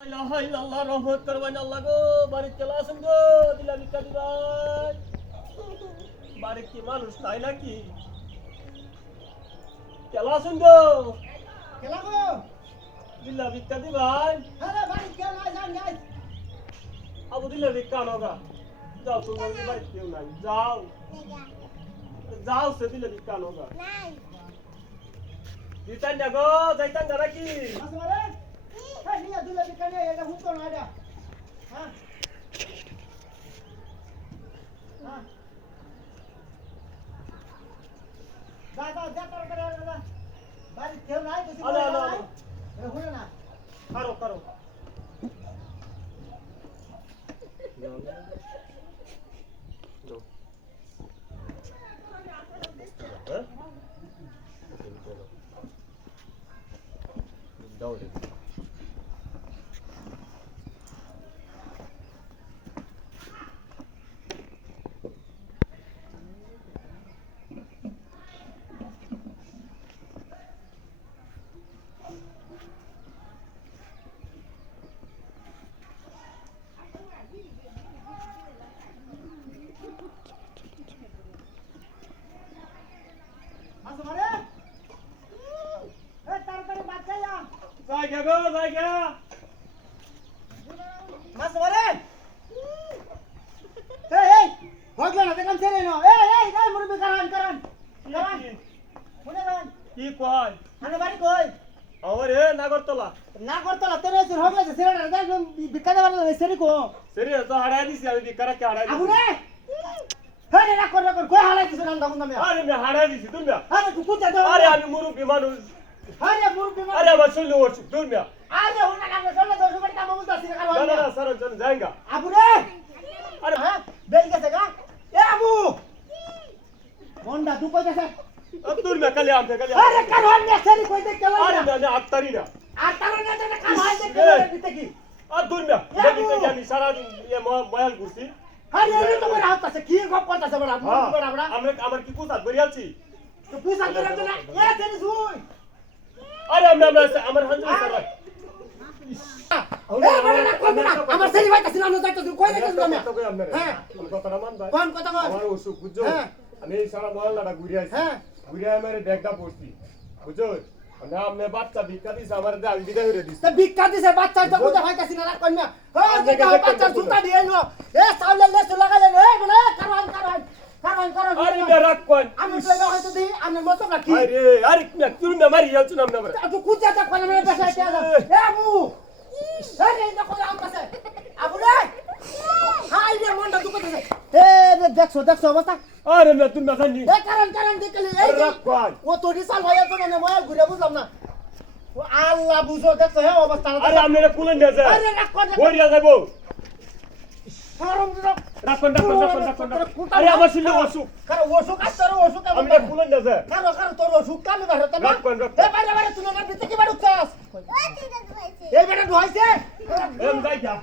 আল্লাহ রহমত করবেন আল্লাহ গো বাড়ি চলে আসুন গো দিলা ভিক্ষা দিবাই বাড়ি কি মানুষ নাই নাকি চলে আসুন গো কেলা গো দিলা ভিক্ষা দিবাই আরে বাড়ি কেউ নাই যান যাই আবু দিলা ভিক্ষা নগা যাও তুমি বাড়ি কেউ নাই যাও যাও সে দিলা ভিক্ষা নগা নাই দিতান না গো যাইতান না নাকি আসমারে এই নিয়া দুলা বিকানে এটা হুতো না এটা হ্যাঁ হ্যাঁ যা তোর করে না বাড়ি কেউ নাই কিছু আলো আলো নাই এটা হলো না কারো কারো আসমারে এই তার করে বাচ্চায়া জায়গা গো জায়গা আসমারে এই হগলা না দেখলাম ছেলে না এই মুরবি কারান মনে রাখ কি কয় আনে বাড়ি কই আমার এ নাগরতলা না করতলা তোরে সুর হগলা ছেলেটা দেখলাম বিক্কা দেবার সেরি কো সরি তো হারাই দিছি আমি বিকারা কে হারাই আবু দিছি রে হরে রাখ কই হালাই দিছ না দাও না আরে আমি হারাই দিছি তুমি আরে তুই কুতা দাও আরে আমি মুরুব্বি মানুষ আরে মুরবি আরে আমার শরীর ওরছে তুমি আরে হুনা কামে চলে দাও সুবাড়ি কাম বুঝতাছি না না না না সারন চল যাইগা আবু রে আরে হ্যাঁ বেল গেছে গা এ আবু মন্ডা তুই কই গেছে তুমি কালি আমতে কালি আরে কার হন না সেরি কই দে কেলা আরে না না আত্তারি না আর তার না না কাম হয় দে কেলা দিতে কি আর তুমি দেখি তো আমি সারা দিন ইয়ে মোবাইল ঘুরছি আরে এর তো করে হাত আছে কি গপ করতাছে বড় মুরবি বড় বড় আমার কি কুসাত বরি আছি তো পুষা করে না এ সেরি শুই আরে আমার হাঞ্জু সারা আমার সেরি ভাই কাছে নাম যাইতো কই রে তুমি হ্যাঁ কথাটা মান ভাই কোন কথা কই আমার অসুখ বুঝছো হ্যাঁ। আমি এই সারা মহল্লাটা ঘুরে আইছি হ্যাঁ। ঘুরে আমার ব্যাগটা পড়ছি বুঝছো না আমি বাচ্চা ভিক্ষা দিছে আমার আমি বিদায় করে দিছি তে ভিক্ষা দিছে বাচ্চা তো বুঝা হয় কাছে না রাখ না ও দেখো বাচ্চা সুতা দিয়ে নো এ সাউলে লেস লাগালে এ বলে কারণ আরে বে রাখ কোন আমি তো না হয়তো দি আমি মত রাখি আরে তুমি মারি যাচ্ছ না আমরা তুই কুচা তা কোন মেরে পেছাই তে এ আবু আরে না কোন আম কাছে আবু রে হাই রে মন্ডা তুই কোথায় এ দেখছো অবস্থা আরে না তুমি জানি এ কারণ দেখলি এই রাখ কোন ও তো রিসাল ভাইয়া তো না মই ঘুরে বুঝলাম না ও আল্লাহ বুঝো দেখছো হে অবস্থা আরে আমরা কুলে নিয়ে যায় আরে রাখ কোন বড়িয়া যাবো শরম দিও রাখুন আরে আমার শুনলে অসুখ কারো অসুখ আছে তোর অসুখ আমরা কুলে নিয়ে যায় কারো তোর অসুখ কামে বাইরে তো না রাখ কোন এ বাইরে তুই না দিতে কি বাড়ি উঠছস ওই দিদা ধুইছে এই বেটা ধুইছে এম যাই যা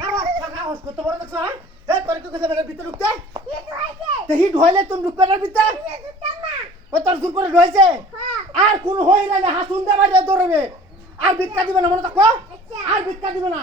কারো কত বড় দেখছ হ্যাঁ এ তোর কি কইছে বেটা ভিতরে ঢুকতে কি ধুইছে তে হি ধুইলে তুমি ঢুকবে না ভিতরে তুই দুটামা ও তোর জোর করে ধুইছে হ্যাঁ আর কোন হইলা না হাসুন দে বাইরে দৌড়বে আর ভিক্ষা দিবে না মনে থাকো আর ভিক্ষা দিবে না